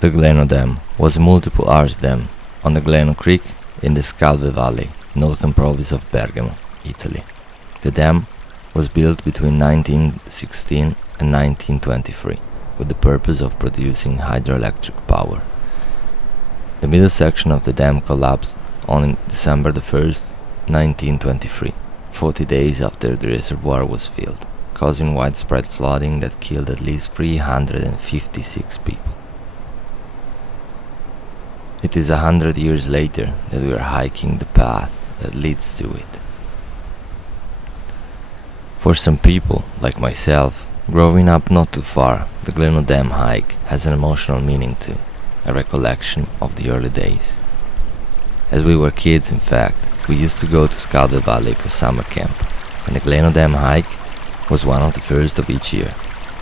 The Gleno Dam was a multiple arch dam on the Gleno Creek in the Scalve Valley, northern province of Bergamo, Italy. The dam was built between 1916 and 1923 with the purpose of producing hydroelectric power. The middle section of the dam collapsed on December the 1st, 1923, 40 days after the reservoir was filled, causing widespread flooding that killed at least 356 people. It is 100 years later that we are hiking the path that leads to it. For some people, like myself, growing up not too far, the Gleno Dam hike has an emotional meaning too, a recollection of the early days. As we were kids, in fact, we used to go to Scalve Valley for summer camp, and the Gleno Dam hike was one of the first of each year,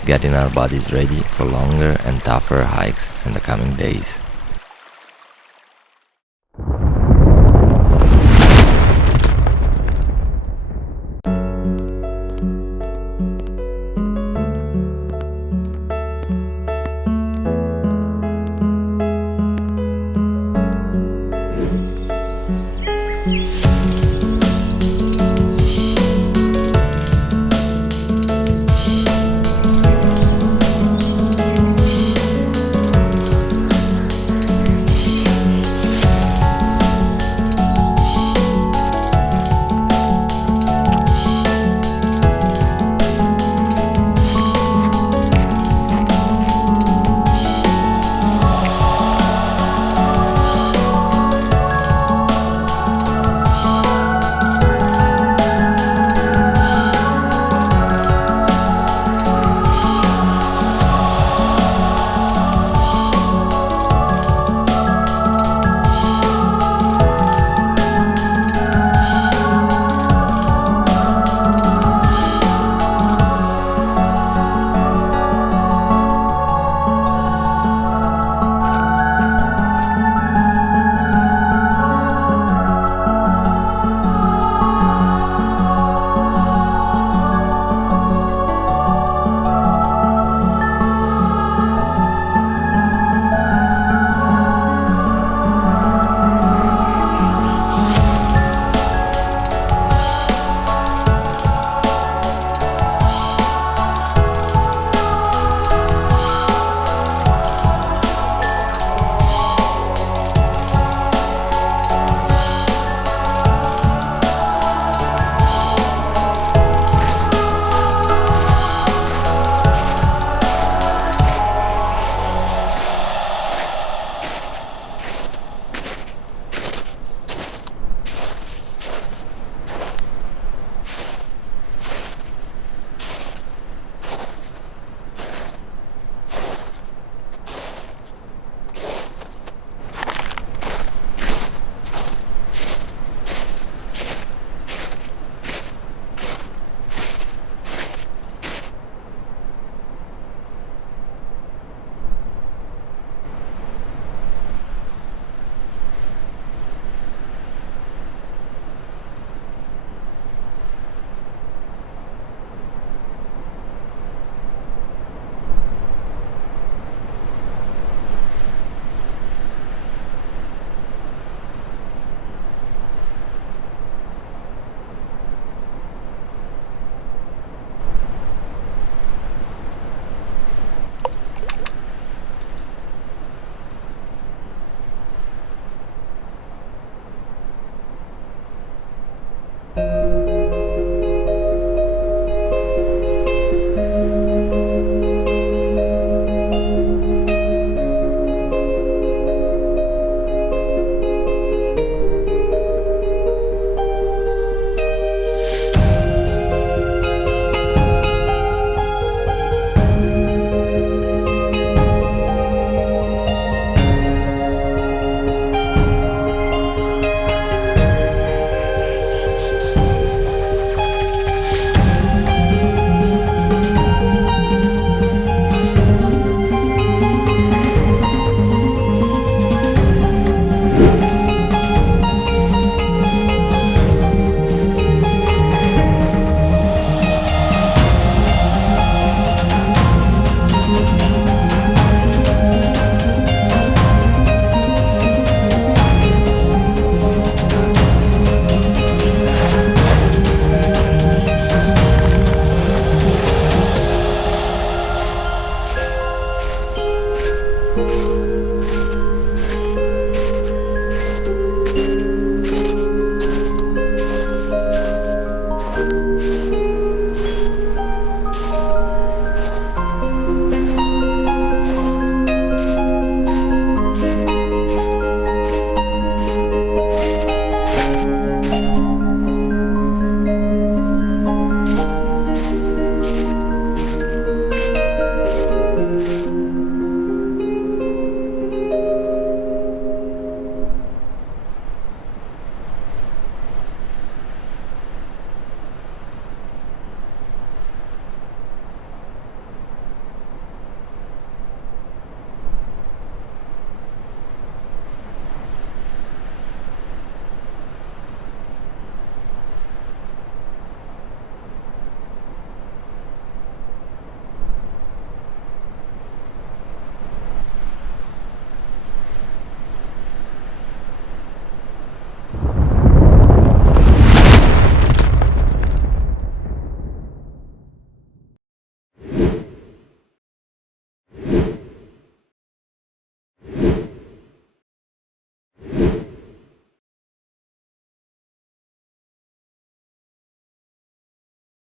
getting our bodies ready for longer and tougher hikes in the coming days.